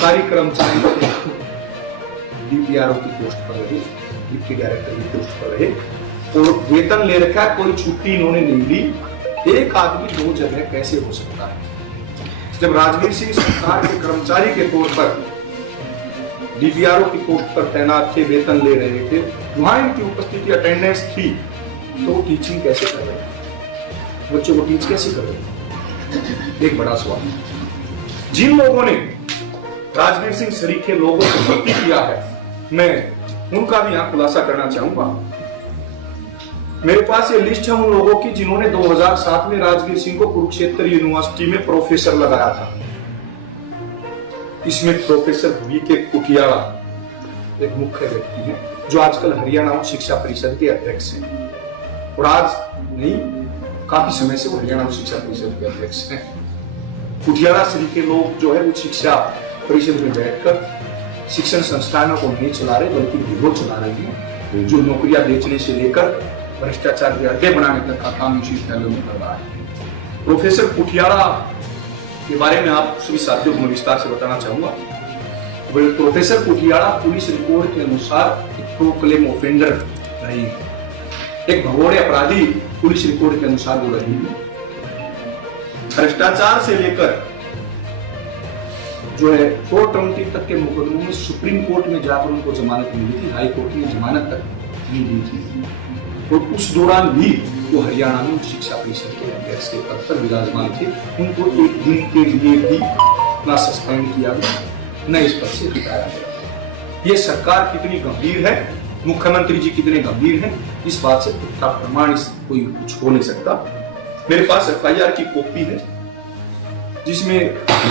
सरकारी कर्मचारी डीपीआरओ की पोस्ट पर रहे, डिप्टी डायरेक्टर की पोस्ट पर रहे और वेतन ले रखा है, कोई छुट्टी इन्होंने नहीं ली। एक आदमी दो जगह कैसे हो सकता है? जब राजवीर सिंह सरकार के कर्मचारी के तौर पर डीपीआरओ की पोस्ट पर तैनात थे, वेतन ले रहे थे, वहां इनकी उपस्थिति अटेंडेंस थी, तो वो टीचिंग कैसे कर रहे हैं? बच्चों को टीच कैसे कर रहे हैं? एक बड़ा सवाल। जिन लोगों ने राजवीर सिंह सरीखे लोगों को भर्ती किया है, मैं उनका भी यहां खुलासा करना चाहूंगा। मेरे पास ये लिस्ट है उन लोगों की जिन्होंने 2007 में राजवीर सिंह को कुरुक्षेत्र यूनिवर्सिटी में प्रोफेसर लगाया था। इसमें प्रोफेसर वीके कुटियाड़ा एक मुख्य व्यक्ति हैं, जो आजकल हरियाणा उच्च शिक्षा परिषद के अध्यक्ष हैं और आज नहीं काफी समय से वो हरियाणा उच्च शिक्षा परिषद के अध्यक्ष हैं। कुटियाड़ा श्री के लोग जो है उच्च शिक्षा परिषद में बैठकर शिक्षण संस्थानों को नहीं चला रहे बल्कि विरोध चला रहे हैं, जो नौकरियां बेचने से लेकर भ्रष्टाचार के अड्डे बनाने तक का काम विश्वविद्यालयों में कर रहा है। प्रोफेसर कुटियाड़ा के बारे में आप सभी साथियों को मैं विस्तार से बताना चाहूंगा। प्रोफेसर कुटियाड़ा पुलिस रिपोर्ट के अनुसार एक प्रोक्लेम ऑफेंडर रही, एक भगोड़े अपराधी पुलिस रिपोर्ट के अनुसार वो रही है। भ्रष्टाचार से लेकर जो है 420 तक के मुकदमों में सुप्रीम कोर्ट में जाकर उनको जमानत मिली थी, हाई कोर्ट में जमानत तक नहीं दी थी और उस दौरान भी वो हरियाणा में शिक्षा परिषद के अध्यक्ष के पद पर विराजमान थे। उनको एक दिन के लिए भी ना सस्पेंड किया गया, न इस पद से हटाया गया। ये सरकार कितनी गंभीर है, मुख्यमंत्री जी कितने गंभीर हैं, इस बात से पुख्ता प्रमाण कोई कुछ हो नहीं सकता। मेरे पास एफआईआर की कॉपी है जिसमें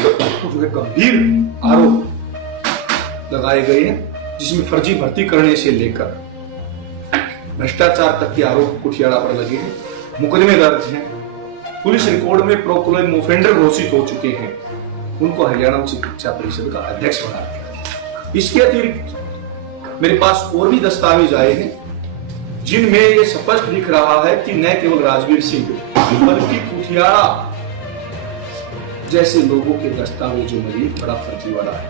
जो है गंभीर आरोप लगाए गए हैं, जिसमें फर्जी भर्ती करने से लेकर भ्रष्टाचार तक के आरोप कुटियाड़ा पर लगे हैं। मुकदमे दर्ज हैं, पुलिस रिकॉर्ड में प्रोक्लेम ऑफेंडर घोषित हो चुके हैं। उनको हरियाणा उच्च शिक्षा परिषद का अध्यक्ष बना दिया। इसके अतिरिक्त मेरे पास और भी दस्तावेज आए हैं जिनमें यह स्पष्ट दिख रहा है कि न केवल राजवीर सिंह बल्कि कुटियाड़ा जैसे लोगों के दस्तावेजों में भी बड़ा फर्जीवाड़ा है।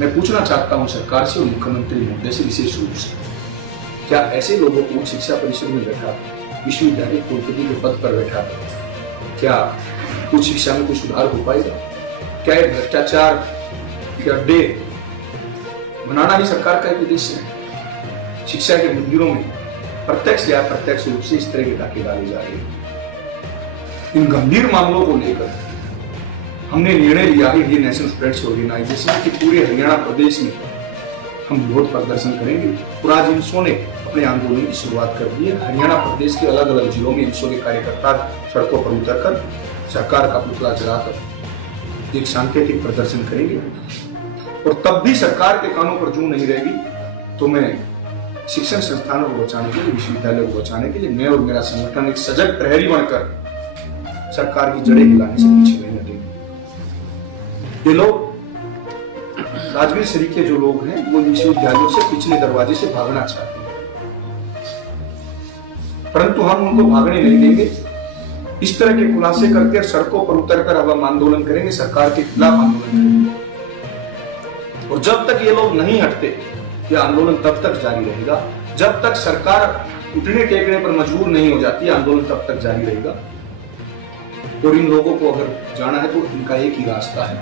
मैं पूछना चाहता हूं सरकार से और मुख्यमंत्री महोदय से विशेष रूप से, क्या ऐसे लोगों को शिक्षा परिषद में बैठा, विश्वविद्यालय कुलपति के पद पर बैठा, क्या उच्च शिक्षा में कुछ सुधार हो पाएगा? क्या एक भ्रष्टाचार के अड्डे बनाना ही सरकार का एक उद्देश्य है? शिक्षा के मंदिरों में प्रत्यक्ष या अप्रत्यक्ष रूप से इस तरह के डाके डाले जा रहे हैं। इन गंभीर मामलों को लेकर हमने निर्णय लिया है ये नेशनल स्टूडेंट्स ऑर्गेनाइजेशन की पूरे हरियाणा प्रदेश में हम विरोध प्रदर्शन करेंगे और आज इंसो ने अपने आंदोलन की शुरुआत कर दी है। हरियाणा प्रदेश के अलग अलग जिलों में इंसो के कार्यकर्ता सड़कों पर उतरकर सरकार का पुतला जलाकर एक सांकेतिक प्रदर्शन करेंगे और तब भी सरकार के कानों पर जू नहीं रहेगी तो मैं शिक्षण संस्थानों को बचाने के लिए, विश्वविद्यालय को बचाने के लिए मैं और मेरा संगठन एक सजग प्रहरी बनकर सरकार की जड़ें हिलाने से पीछे नहीं हटेंगे। ये लोग राजवीर सरीखे जो लोग हैं वो विश्वविद्यालयों से पिछले दरवाजे से भागना चाहते हैं, परंतु हम उनको भागने नहीं देंगे। इस तरह के खुलासे करके सड़कों पर उतरकर अब हम आंदोलन करेंगे, सरकार के खिलाफ आंदोलन करेंगे और जब तक ये लोग नहीं हटते यह आंदोलन तब तक जारी रहेगा जब तक सरकार उठने टेकने पर मजबूर नहीं हो जाती। आंदोलन तब तक जारी रहेगा और इन लोगों को अगर जाना है तो इनका एक ही रास्ता है,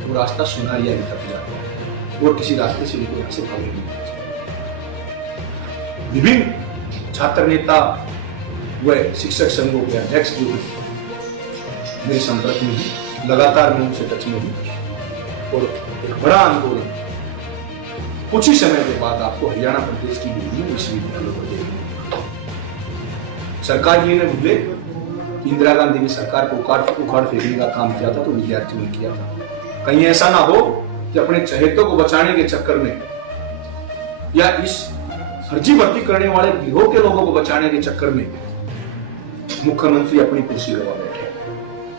वो रास्ता सुनारिया की तरफ जाता है और किसी रास्ते से इनको यहाँ से भागने नहीं। विभिन्न छात्र नेता व शिक्षक संघों के अध्यक्ष जो मेरे संपर्क में हैं, लगातार मैं उनसे टच में हूँ और एक बड़ा आंदोलन कुछ ही समय के बाद आपको हरियाणा प्रदेश की विभिन्न विश्वविद्यालयों पर देखेंगे। सरकार ये न भूले इंदिरा गांधी की सरकार को उखाड़ फेंकने का काम किया था तो विद्यार्थियों ने किया था। कहीं ऐसा ना हो कि अपने चहेतों को बचाने के चक्कर में या इस फर्जी भर्ती करने वाले गिरोह के लोगों को बचाने के चक्कर में मुख्यमंत्री अपनी कुर्सी गवा बैठे।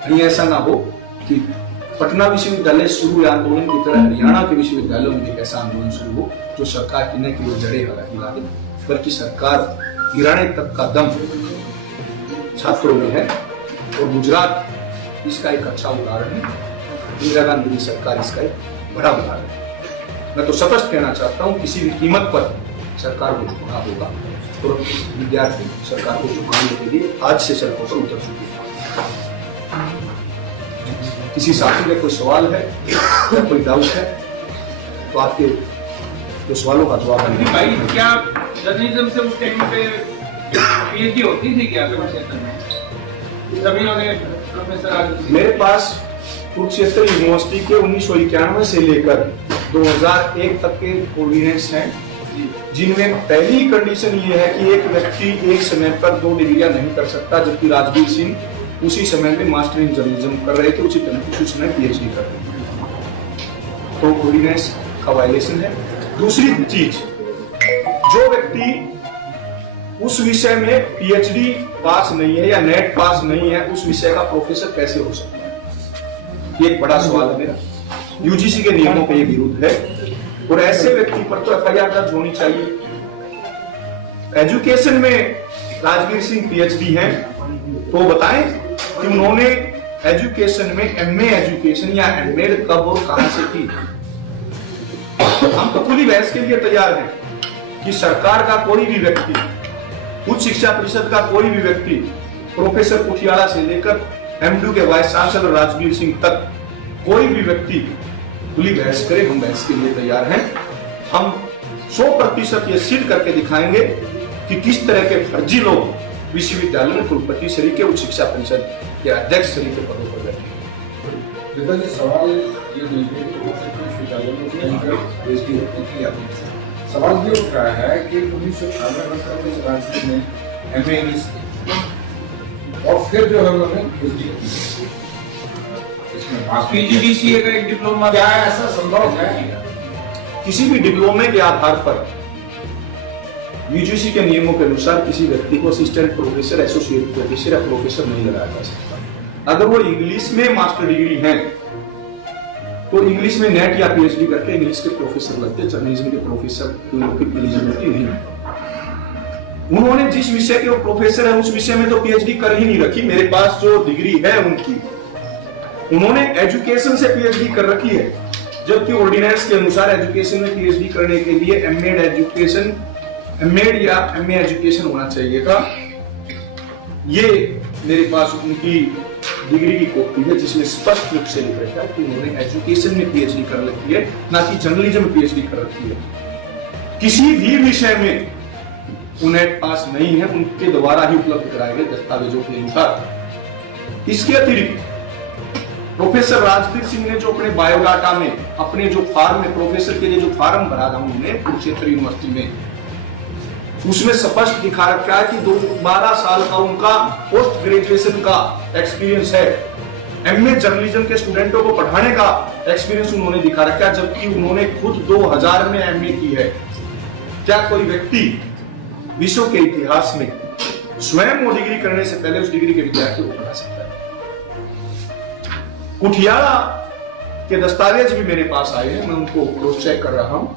कहीं ऐसा ना हो कि पटना विश्वविद्यालय शुरू आंदोलन की तरह हरियाणा के विश्वविद्यालयों में एक ऐसा आंदोलन शुरू हो जो सरकार की न केवल जड़ें हिला दे बल्कि सरकार गिराने तक का दम छात्रों में है और गुजरात इसका एक अच्छा उदाहरण है। इंदिरा गांधी की सरकार इसका एक बड़ा उदाहरण है। मैं तो स्पष्ट कहना चाहता हूँ, किसी भी कीमत पर सरकार को झुकना होगा और विद्यार्थी सरकार को झुकाने के लिए आज से सड़कों पर उतर चुके हैं। किसी साथी का कोई सवाल है या कोई डाउट है तो आपके जो सवालों का जवाब है। भाई क्या जर्नलिज्म से उस टाइम पे पीएचडी होती थी क्या कुरुक्षेत्र में? सभी लोग प्रोफेसर मेरे पास कुरुक्षेत्र यूनिवर्सिटी के 1991 से लेकर 2001 तक के ऑर्डिनेंस हैं, जिनमें पहली कंडीशन ये है कि एक व्यक्ति एक समय पर 2 डिग्रियां नहीं कर सकता, जबकि राजवीर सिंह उसी समय में मास्टर इन जर्नलिज्म कर रहे थे, उसी समय पीएचडी कर रहे थे। तो ऑर्डिनेंस का वायलेशन है। दूसरी चीज, जो व्यक्ति उस विषय में पीएचडी पास नहीं है या नेट पास नहीं है, उस विषय का प्रोफेसर कैसे हो सकता है? ये एक बड़ा सवाल है मेरा। यूजीसी के नियमों के ये विरुद्ध है और ऐसे व्यक्ति पर तो एफआईआर दर्ज होनी चाहिए। एजुकेशन में राजवीर सिंह पीएचडी हैं, तो बताएं कि उन्होंने एजुकेशन में एमए एजुकेशन या एमएड कब और कहां से की। हम तो खुली बहस के लिए तैयार हैं कि सरकार का कोई भी व्यक्ति, उच्च शिक्षा परिषद का कोई भी व्यक्ति, प्रोफेसर कुठियाला से लेकर एमडीयू के वाइस चांसलर राजवीर सिंह तक कोई भी व्यक्ति खुली बहस करे, हम बहस के लिए तैयार हैं। हम 100% ये सिद्ध करके दिखाएंगे कि किस तरह के फर्जी लोग विश्वविद्यालय में कुलपति श्री के, उच्च शिक्षा परिषद के अध्यक्ष श्री के पदों पर बैठे। सवाल ये नहीं है कि विश्वविद्यालय में पीएचडी होती थी या नहीं। सवाल ये उठ रहा है कि 1998 में राजनीति में एमए इंग्लिश और फिर जो है उन्होंने पीएचडी की, इसमें पीजीडीसीए का एक डिप्लोमा। क्या ऐसा संभव है? किसी भी डिप्लोमे के आधार पर यूजीसी के नियमों के अनुसार किसी व्यक्ति को असिस्टेंट प्रोफेसर, एसोसिएट प्रोफेसर या प्रोफेसर नहीं लगाया जा सकता। अगर वो इंग्लिश में मास्टर डिग्री है तो इंग्लिश में नेट या पीएचडी करके इंग्लिश के प्रोफेसर लगते, जर्नलिज्म के प्रोफेसर की एलिजिबिलिटी नहीं है। उन्होंने जिस विषय के वो प्रोफेसर है उस विषय में तो पीएचडी कर ही नहीं रखी। मेरे पास जो डिग्री है उनकी, उन्होंने एजुकेशन से पीएचडी कर रखी है, जबकि ऑर्डिनेंस के अनुसार एजुकेशन में पीएचडी करने के लिए एमएड एजुकेशन, एमएड या एमए एजुकेशन होना चाहिए था। ये मेरे पास उनकी डिग्री की कॉपी है जिसमें स्पष्ट रूप से लिख रखा है कि उन्होंने एजुकेशन में पीएचडी कर रखी है, ना कि जर्नलिज्म में पीएचडी कर रखी है। किसी भी विषय में उन्हें पास नहीं है, उनके द्वारा ही उपलब्ध कराए गए दस्तावेजों के अनुसार। इसके अतिरिक्त प्रोफेसर राजवीर सिंह ने जो अपने बायोडाटा में, अपने जो फॉर्म में, प्रोफेसर के लिए जो फॉर्म भरा था उन्होंने कुरुक्षेत्र यूनिवर्सिटी में, उसमें स्पष्ट दिखा रखा है कि 12 साल का उनका पोस्ट ग्रेजुएशन का एक्सपीरियंस है। एमए जर्नलिज्म के स्टूडेंटों को पढ़ाने का एक्सपीरियंस उन्होंने दिखा रखा है, जबकि उन्होंने खुद 2000 में एमए की है। क्या कोई व्यक्ति विश्व के इतिहास में स्वयं वो डिग्री करने से पहले उस डिग्री के विद्यार्थियों को पढ़ा सकता है? कुठियाला के दस्तावेज भी मेरे पास आए हैं, मैं उनको क्रॉस चेक कर रहा हूं,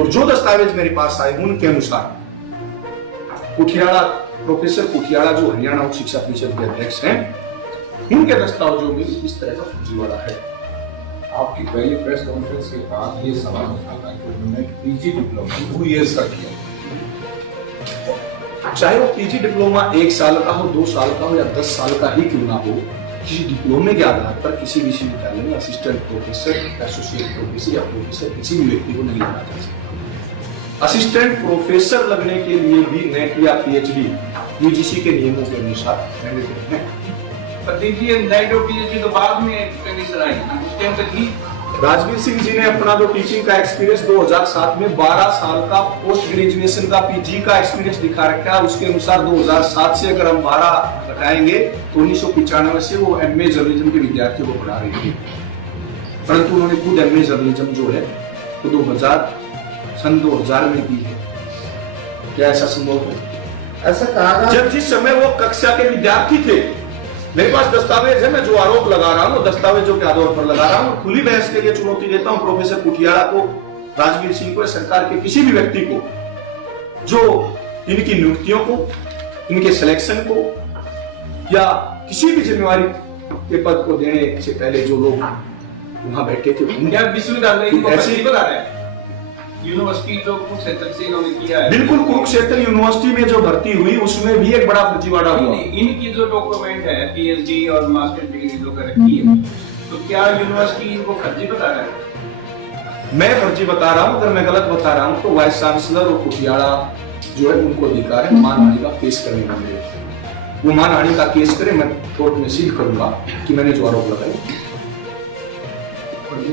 और जो दस्तावेज मेरे पास आए उनके अनुसार कुठियाला, प्रोफेसर कुठियाला जो हरियाणा उच्च शिक्षा परिषद के अध्यक्ष हैं, उनके दस्तावेजों में इस तरह का फर्जीवाड़ा है। आपकी पहली प्रेस कॉन्फ्रेंस के बाद ये सवाल उठा कि उन्होंने पीजी डिप्लोमा 2 इयर्स का किया, चाहे वो पीजी डिप्लोमा 1 साल का हो, 2 साल का हो या 10 साल का ही क्यों ना हो, किसी डिप्लोमे के आधार पर किसी विश्वविद्यालय में असिस्टेंट प्रोफेसर, एसोसिएट प्रोफेसर या प्रोफेसर किसी भी व्यक्ति को नहीं लगाया जा सकता। असिस्टेंट प्रोफेसर लगने के लिए भी नेट या पीएचडी यूजीसी के नियमों के अनुसार मैंडेटरी है। नेट और पीएचडी तो बाद में कंडीशन आई, उस टाइम तक ही राजवीर सिंह जी ने अपना जो टीचिंग का एक्सपीरियंस 2007 में 12 साल का पोस्ट ग्रेजुएशन का पीजी का एक्सपीरियंस दिखा रखा है। उसके अनुसार 2007 से अगर हम 12 घटाएंगे तो 1995 से वो एमए जर्नलिज्म के विद्यार्थियों को पढ़ा रही थी, परंतु उन्होंने खुद एमए जर्नलिज्म जो है तो सन 2000 में की है। क्या ऐसा संभव है? ऐसा कहा जब जिस समय वो कक्षा के विद्यार्थी थे, मेरे पास दस्तावेज है, मैं जो आरोप लगा रहा हूं दस्तावेजों के आधार पर लगा रहा हूं। खुली बहस के लिए चुनौती देता हूं प्रोफेसर कुठियाला को, राजवीर सिंह को, सरकार के किसी भी व्यक्ति को जो इनकी नियुक्तियों को, इनके सिलेक्शन को या किसी भी जिम्मेवारी के पद को देने से पहले जो लोग वहां बैठे थे। क्या विश्वविद्यालय को ऐसे- फर्जी बता रहे हैं? यूनिवर्सिटी जो कुरुक्षेत्र से इन्होंने किया है, बिल्कुल कुरुक्षेत्र यूनिवर्सिटी में जो भर्ती हुई उसमें भी एक बड़ा फर्जीवाड़ा हुआ। इनकी जो डॉक्यूमेंट है पीएचडी और मास्टर डिग्री जो कर रखी है, तो क्या यूनिवर्सिटी इनको फर्जी बता रहा है? मैं फर्जी बता रहा हूं, अगर मैं गलत बता रहा हूं तो वाइस चांसलर और कुटियाड़ा जो है उनको अधिकार है मानहानि का केस करने का। मेरे वो मानहानि का केस करे, मैं कोर्ट में सील करूंगा कि मैंने जो आरोप लगाए।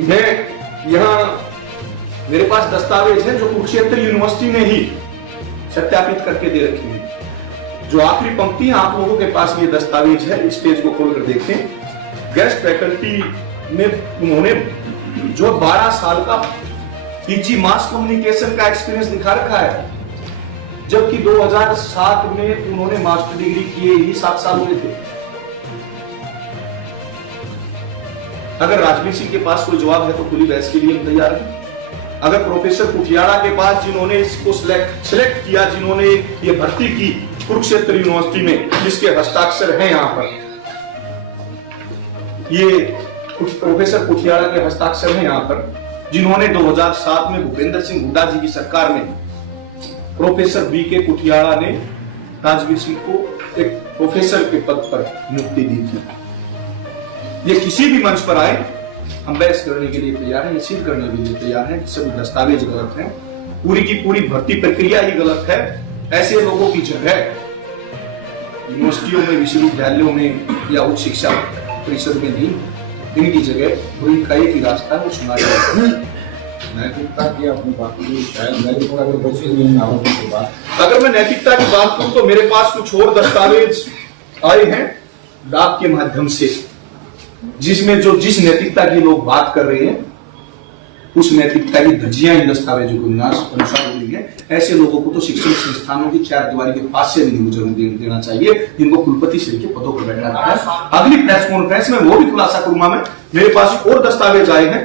मैं यहाँ मेरे पास दस्तावेज है जो कुरुक्षेत्र यूनिवर्सिटी ने ही सत्यापित करके दे रखी है। जो आखिरी पंक्ति है, आप लोगों के पास ये दस्तावेज है, इस पेज को खोलकर देखें। गेस्ट फैकल्टी में उन्होंने जो 12 साल का पीजी मास कम्युनिकेशन का एक्सपीरियंस दिखा रखा है, जबकि 2007 में उन्होंने मास्टर डिग्री किए ही 7 साल हुए थे। अगर राजवीर सिंह के पास कोई जवाब है तो खुली बहस के लिए हम तैयार हैं। अगर प्रोफेसर कुटियाड़ा के पास जिन्होंने इसको सिलेक्ट किया, जिन्होंने ये भर्ती की कुरुक्षेत्र यूनिवर्सिटी में, जिसके हस्ताक्षर हैं यहाँ पर, ये प्रोफेसर कुटियाड़ा के हस्ताक्षर हैं यहाँ पर, जिन्होंने 2007 में भूपेंद्र सिंह हुड्डा जी की सरकार में प्रोफेसर बी के कुटियाड़ा ने राजवीर सिंह को एक प्रोफेसर के पद पर नियुक्ति दी थी। ये किसी भी मंच पर आए, हम बहस करने के लिए तैयार हैं, सिद्ध करने के लिए तैयार हैं कि सभी दस्तावेज गलत हैं, पूरी की पूरी भर्ती प्रक्रिया ही गलत है। ऐसे लोगों की जगह यूनिवर्सिटियों में, विश्वविद्यालयों में या उच्च शिक्षा परिषद में नहीं, इनकी जगह पूरी का एक ही रास्ता है, वो सुनाया। नैतिकता की आपने बात की, शायद नैतिकता के बचे नहीं आरोपों के बाद। अगर मैं नैतिकता की बात करूं तो मेरे पास कुछ और दस्तावेज आए हैं डाक के माध्यम से, जिसमें जो जिस नैतिकता की लोग बात कर रहे हैं उस नैतिकता की धज्जियां इन दस्तावेजों को अनुसार हो रही है। ऐसे लोगों को तो शिक्षण संस्थानों की 4 दीवारी के पास से नहीं गुजरने देना चाहिए, जिनको कुलपति श्री के पदों पर बैठा रखा है। अगली प्रेस कॉन्फ्रेंस में वो भी खुलासा करूंगा मैं। मेरे पास और दस्तावेज आए हैं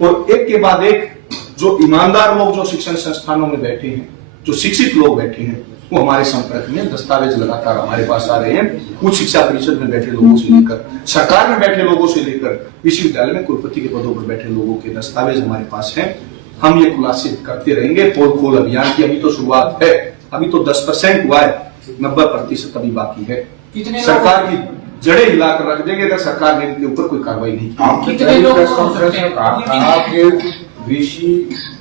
और एक के बाद एक जो ईमानदार लोग जो शिक्षण संस्थानों में बैठे हैं, जो शिक्षित लोग बैठे हैं, वो हमारे संपर्क में दस्तावेज लगातार हमारे पास आ रहे हैं। उच्च शिक्षा परिषद में बैठे लोगों से लेकर, सरकार में बैठे लोगों से लेकर, विश्वविद्यालय में कुलपति के पदों पर बैठे लोगों के दस्तावेज हमारे पास हैं। हम ये खुलासे करते रहेंगे। पोल खोल अभियान की अभी तो शुरुआत है, अभी तो 10% हुआ है, 90% अभी बाकी है। सरकार की जड़ें हिलाकर रख देंगे अगर सरकार ने इनके ऊपर कोई कार्रवाई नहीं की। आपने प्रेस कॉन्फ्रेंस में कहा था कि वीसी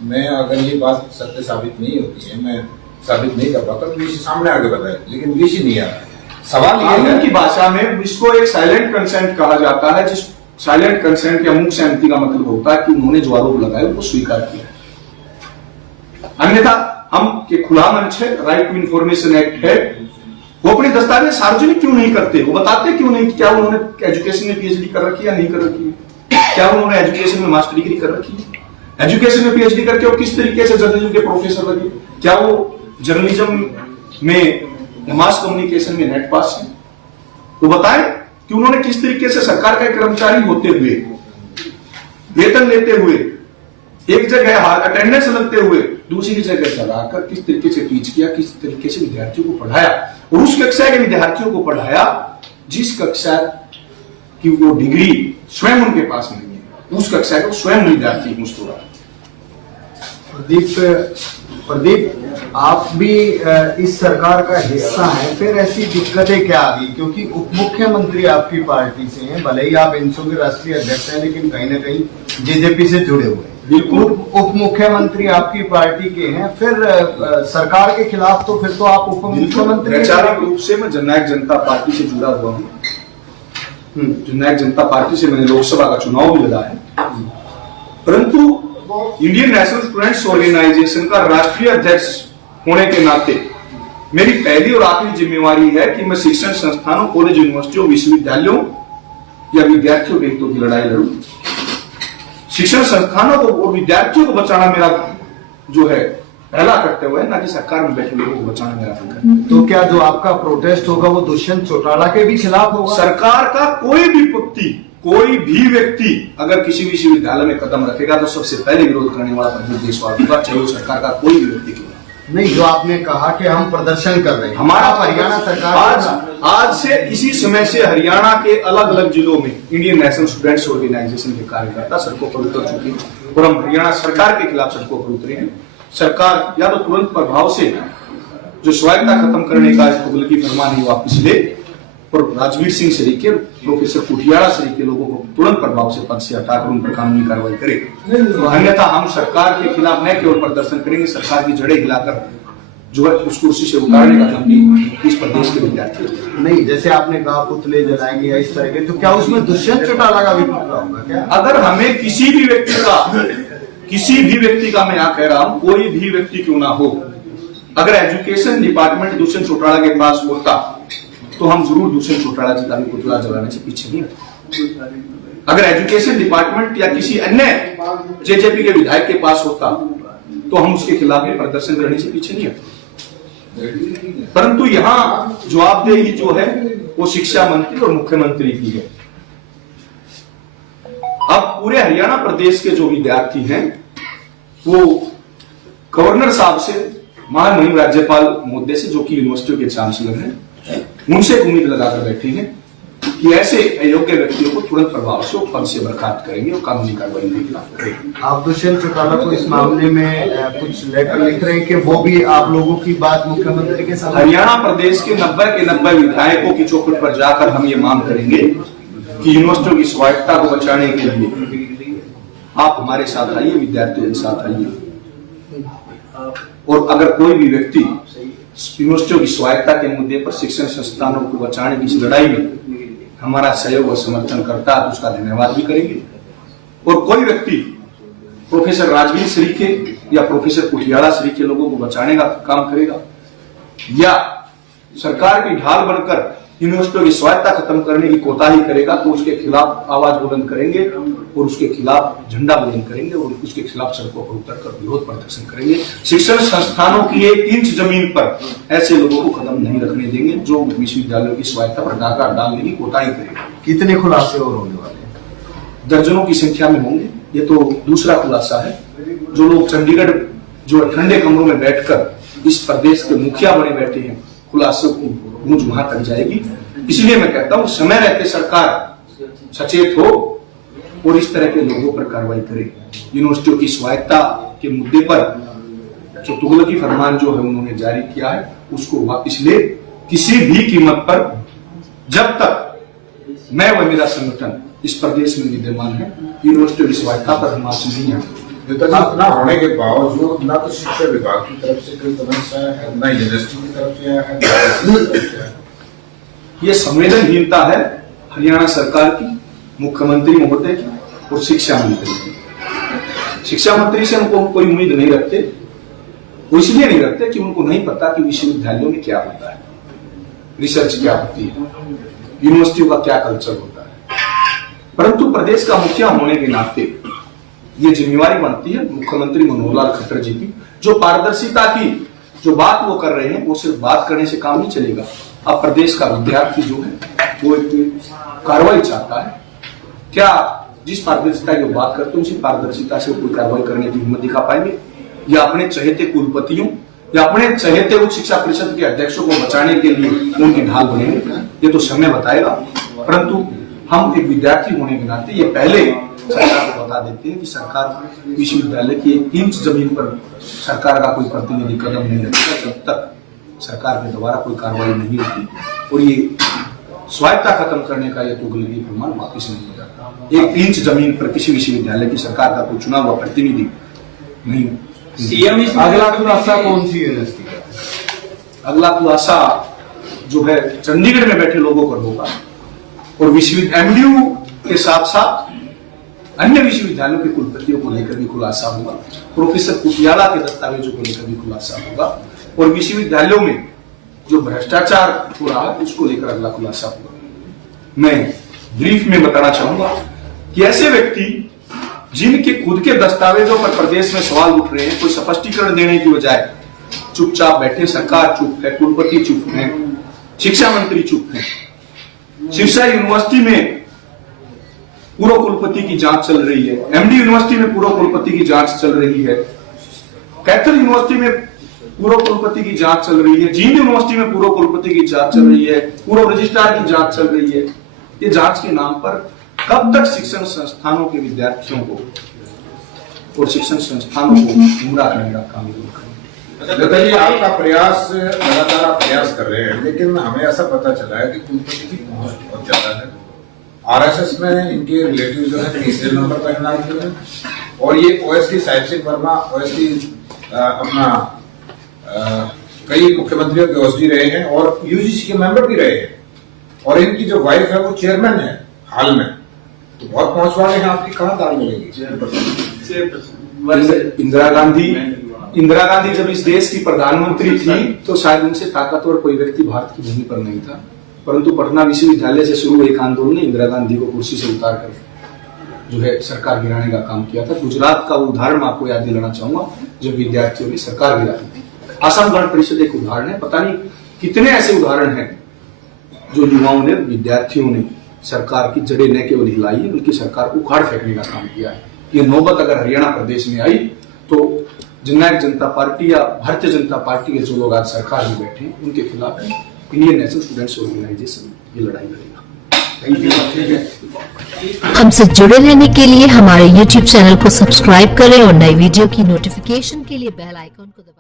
में अगर ये बात सत्य साबित नहीं होती है, मैं साबित नहीं कर पाता, तो वीसी सामने आगे बताए, लेकिन वीसी नहीं आ रहा। सवाल ये है की भाषा में इसको एक साइलेंट कंसेंट कहा जाता है, जिस साइलेंट कंसेंट या मूक सहमति का मतलब होता है कि उन्होंने जो आरोप लगाए उनको स्वीकार किया। अन्यथा हम के खुला मंच है, राइट टू इंफॉर्मेशन एक्ट है, वो अपने दस्तावेज सार्वजनिक क्यों नहीं करते? वो बताते क्यों नहीं? क्या उन्होंने एजुकेशन में पीएचडी कर रखी है या नहीं कर रखी है? क्या उन्होंने एजुकेशन में मास्टर डिग्री कर रखी है? एजुकेशन में पीएचडी करके वो किस तरीके से जर्नलिज्म के प्रोफेसर लगे? क्या वो जर्नलिज्म में मास कम्युनिकेशन में नेट पास है? तो बताएं कि उन्होंने किस तरीके से सरकार का कर्मचारी होते हुए, वेतन लेते हुए, एक जगह अटेंडेंस लगते हुए दूसरी जगह चलाकर किस तरीके से टीच किया, किस तरीके से विद्यार्थियों को पढ़ाया, और उस कक्षा के विद्यार्थियों को पढ़ाया जिस कक्षा की वो डिग्री स्वयं उनके पास नहीं है, उस कक्षा को स्वयं विद्यार्थी मुस्कुरा। प्रदीप, आप भी इस सरकार का हिस्सा हैं, फिर ऐसी दिक्कतें क्या आ गई? क्योंकि उप मुख्यमंत्री आपकी पार्टी से हैं, भले ही आप इनसो के राष्ट्रीय अध्यक्ष हैं, लेकिन कहीं ना कहीं जेजेपी से जुड़े हुए हैं। बिल्कुल। उप मुख्यमंत्री आपकी पार्टी के हैं, फिर सरकार के खिलाफ तो फिर तो आप उप मुख्यमंत्री। वैचारिक रूप से मैं जननायक जनता पार्टी से जुड़ा हुआ हूँ। जननायक जनता पार्टी से मैंने लोकसभा का चुनाव भी लड़ा है, परंतु इंडियन नेशनल स्टूडेंट्स ऑर्गेनाइजेशन का राष्ट्रीय अध्यक्ष होने के नाते मेरी पहली और आखिरी जिम्मेवारी है कि मैं शिक्षण संस्थानों, कॉलेज, यूनिवर्सिटियों, विश्वविद्यालयों या विद्यार्थियों के हितों की लड़ाई लड़ूं। शिक्षण संस्थानों को और विद्यार्थियों को बचाना मेरा जो है पहला कर्तव्य है, ना कि सरकार में बैठे लोगों को बचाना मेरा कर्तव्य है। तो क्या जो आपका प्रोटेस्ट होगा वो दुष्यंत चौटाला के भी खिलाफ होगा? सरकार का कोई भी व्यक्ति अगर किसी विश्वविद्यालय में कदम रखेगा तो सबसे पहले विरोध करने वाला प्रदेश देशवासी होगा, चाहे वो सरकार का कोई भी व्यक्ति क्यों। नहीं, जो आपने कहा कि हम प्रदर्शन कर रहे हैं, हमारा आप हरियाणा सरकार आज से इसी समय से हरियाणा के अलग अलग जिलों में इंडियन नेशनल स्टूडेंट्स ऑर्गेनाइजेशन के कार्यकर्ता सड़कों पर उतर चुके हैं और हम हरियाणा सरकार के खिलाफ सड़कों पर उतरे हैं। सरकार या तो तुरंत प्रभाव से जो स्वायत्ता खत्म करने का तुगलकी फरमान है वापस ले और राजवीर सिंह सरीके, प्रोफेसर कुटियाड़ा सरीके लोगों को तुरंत प्रभाव से पद से हटाकर उन पर कानूनी कार्रवाई करे। अन्यथा हम सरकार के खिलाफ न केवल प्रदर्शन करेंगे, सरकार की जड़ें हिलाकर जो है उस कुर्सी से उतारने का काम भी इस प्रदेश के विद्यार्थी। नहीं, जैसे आपने कहा पुतले जलाएंगे या इस तरह के, तो क्या उसमें दुष्यंत चौटाला का भी पुतला होगा क्या? अगर हमें किसी भी व्यक्ति का मैं यहाँ कह रहा हूँ, कोई भी व्यक्ति क्यों ना हो, अगर एजुकेशन डिपार्टमेंट दुष्यंत चौटाला के पास होता तो हम जरूर दुष्यंत चौटाला जी का भी पुतला जलाने से पीछे नहीं हटते। अगर एजुकेशन डिपार्टमेंट या किसी अन्य जेजेपी के विधायक के पास होता तो हम उसके खिलाफ भी प्रदर्शन करने से पीछे नहीं हटते। परंतु यहाँ जवाबदेही जो है वो शिक्षा मंत्री और मुख्यमंत्री की है। अब पूरे हरियाणा प्रदेश के जो विद्यार्थी हैं वो गवर्नर साहब से, महामहिम राज्यपाल महोदय से, जो कि यूनिवर्सिटियों के चांसलर हैं, उनसे उम्मीद लगाकर बैठे हैं कि ऐसे अयोग्य व्यक्तियों को तुरंत प्रभाव से पद से बर्खास्त करेंगे और कानूनी कार्रवाई के खिलाफ करेंगे। आप दुष्यंत चौटाला को इस मामले में कुछ लेटर लिख रहे हैं कि वो भी आप लोगों की बात मुख्यमंत्री के साथ? हरियाणा प्रदेश के 90 विधायकों की चौखट पर जाकर हम ये मांग करेंगे कि यूनिवर्सिटियों की स्वायत्ता को बचाने के लिए आप हमारे साथ आइए, विद्यार्थियों के साथ आइए। और अगर कोई भी व्यक्ति यूनिवर्सिटियों की स्वायत्ता के मुद्दे पर शिक्षण संस्थानों को बचाने की इस लड़ाई में हमारा सहयोग और समर्थन करता है तो उसका धन्यवाद भी करेंगे। और कोई व्यक्ति प्रोफेसर राजवीर सरीके या प्रोफेसर कुटियाड़ा सरीके लोगों को बचाने का काम करेगा या सरकार की ढाल बनकर यूनिवर्सिटियों की स्वायत्ता खत्म करने की कोताही करेगा तो उसके खिलाफ आवाज बुलंद करेंगे और उसके खिलाफ झंडा बुलंद करेंगे और उसके खिलाफ सड़कों पर उतरकर विरोध प्रदर्शन करेंगे। शिक्षण संस्थानों की 1 इंच जमीन पर ऐसे लोगों को कदम नहीं रखने देंगे जो विश्वविद्यालयों की स्वायत्ता पर डाका डालने की कोताही करेंगे। कितने खुलासे और होने वाले हैं? दर्जनों की संख्या में होंगे। ये तो दूसरा खुलासा है। जो लोग चंडीगढ़ जो ठंडे कमरों में बैठकर इस प्रदेश के मुखिया बने बैठे हैं, खुलासों की गूंज वहां तक जाएगी। इसलिए मैं कहता हूं समय रहते सरकार सचेत हो और इस तरह के लोगों पर कार्रवाई करे। यूनिवर्सिटियों की स्वायत्ता के मुद्दे पर जो तुगलकी फरमान जो है उन्होंने जारी किया है उसको वापस ले, किसी भी कीमत पर। जब तक मैं व मेरा संगठन इस प्रदेश में विद्यमान है, यूनिवर्सिटियों की स्वायत्ता पर हम आज नहीं है। ना होने के बावजूद ना तो शिक्षा विभाग की तरफ से कोई कदम आया है, ना यूनिवर्सिटी की तरफ से आया है, ना की तरफ से आया है। ये संवेदनहीनता है हरियाणा सरकार की, मुख्यमंत्री महोदय की और शिक्षा मंत्री की। शिक्षा मंत्री से हमको कोई उम्मीद नहीं रखते। वो इसलिए नहीं रखते कि उनको नहीं पता कि विश्वविद्यालयों में क्या होता है, रिसर्च क्या होती है, यूनिवर्सिटियों का क्या कल्चर होता है। परंतु प्रदेश का मुखिया होने के नाते ये जिम्मेवारी बनती है मुख्यमंत्री मनोहर लाल खट्टर जी की। जो पारदर्शिता की जो बात वो कर रहे हैं वो सिर्फ बात करने से काम नहीं चलेगा। अब प्रदेश का विद्यार्थी जो है वो एक कार्रवाई चाहता है। क्या जिस पारदर्शिता की बात करते हैं उसी पारदर्शिता से कोई कार्रवाई करने की हिम्मत दिखा पाएंगे, या अपने चहेते कुलपतियों या अपने चहेते उच्च शिक्षा परिषद के अध्यक्षों को बचाने के लिए उनकी ढाल बनेंगे? ये तो समय बताएगा। परंतु हम एक विद्यार्थी होने के नाते ये पहले सरकार को बता देते हैं कि सरकार विश्वविद्यालय की 1 इंच जमीन पर सरकार का कोई प्रतिनिधि कदम नहीं रखेगा जब तक सरकार के द्वारा कोई कार्रवाई नहीं होती और ये स्वायत्ता खत्म करने का ये तुगलकी फरमान वापिस नहीं हो जाता। 1 इंच जमीन पर किसी विश्वविद्यालय की सरकार का कोई चुना हुआ प्रतिनिधि नहीं। सीएम अगला खुलासा कौन सी यूनिवर्सिटी का? अगला खुलासा जो है चंडीगढ़ में बैठे लोगों पर होगा और विश्वविद्यालय एमडीयू के साथ साथ अन्य विश्वविद्यालयों के कुलपतियों को लेकर भी खुलासा होगा। प्रोफेसर कुटियाड़ा के दस्तावेजों को लेकर भी खुलासा होगा और विश्वविद्यालयों में जो भ्रष्टाचार हो रहा है उसको लेकर अगला खुलासा होगा। मैं ब्रीफ में बताना चाहूंगा कि ऐसे व्यक्ति जिनके खुद के दस्तावेजों पर प्रदेश में सवाल उठ रहे हैं, कोई स्पष्टीकरण देने की बजाय चुपचाप बैठे, सरकार चुप है, कुलपति चुप है, शिक्षा मंत्री चुप है। शिक्षा यूनिवर्सिटी में पूर्व कुलपति की जांच चल रही है, एमडी यूनिवर्सिटी में पूर्व कुलपति की जांच चल रही है, कैथल यूनिवर्सिटी में पूर्व कुलपति की जांच चल रही है, जींद यूनिवर्सिटी में पूर्व कुलपति की जांच चल रही है, पूर्व रजिस्ट्रार की जांच चल रही है। ये जांच के नाम पर कब तक शिक्षण संस्थानों के विद्यार्थियों को और शिक्षण संस्थानों को गुमराह करने का काम करेंगे? लता जी, आपका प्रयास लगातार आप प्रयास कर रहे हैं, लेकिन हमें ऐसा पता चला है कि कुलपति की पहुंच बहुत ज्यादा है। आरएसएस में इनके रिलेटिव जो है तीसरे नंबर पर इनाम हुए हैं, और ये ओएसडी साहिब सिंह वर्मा ओएसडी अपना कई मुख्यमंत्रियों के ओएसडी रहे हैं और यूजीसी के मेंबर भी रहे हैं, और इनकी जो वाइफ है वो चेयरमैन है हाल में। तो बहुत पहुंच वाले हैं, आपकी कहाँ दाल मिलेगी? इंदिरा गांधी जब इस देश की प्रधानमंत्री थी तो शायद उनसे ताकतवर कोई व्यक्ति भारत की भूमि पर नहीं था, परंतु पटना विश्वविद्यालय से शुरू एक आंदोलन ने इंदिरा गांधी को कुर्सी से उतार कर जो है सरकार गिराने का काम किया था। गुजरात का उदाहरण आपको याद दिलाना चाहूंगा, जब विद्यार्थियों की सरकार गिराई थी। असम गण परिषद एक उदाहरण है, पता नहीं कितने ऐसे उदाहरण हैं जो युवाओं ने, विद्यार्थियों ने सरकार की जड़ें न केवल हिलाई है बल्कि सरकार को उखाड़ फेंकने का काम किया है। ये नौबत अगर हरियाणा प्रदेश में आई तो जननायक जनता पार्टी या भारतीय जनता पार्टी के जो लोग आज सरकार में बैठे हैं उनके खिलाफ इंडियन नेशनल स्टूडेंट्स ऑर्गेनाइजेशन ये लड़ाई लड़ेगा। हमसे जुड़े रहने के लिए हमारे YouTube चैनल को सब्सक्राइब करें और नई वीडियो की नोटिफिकेशन के लिए बेल आइकॉन को दबाएं।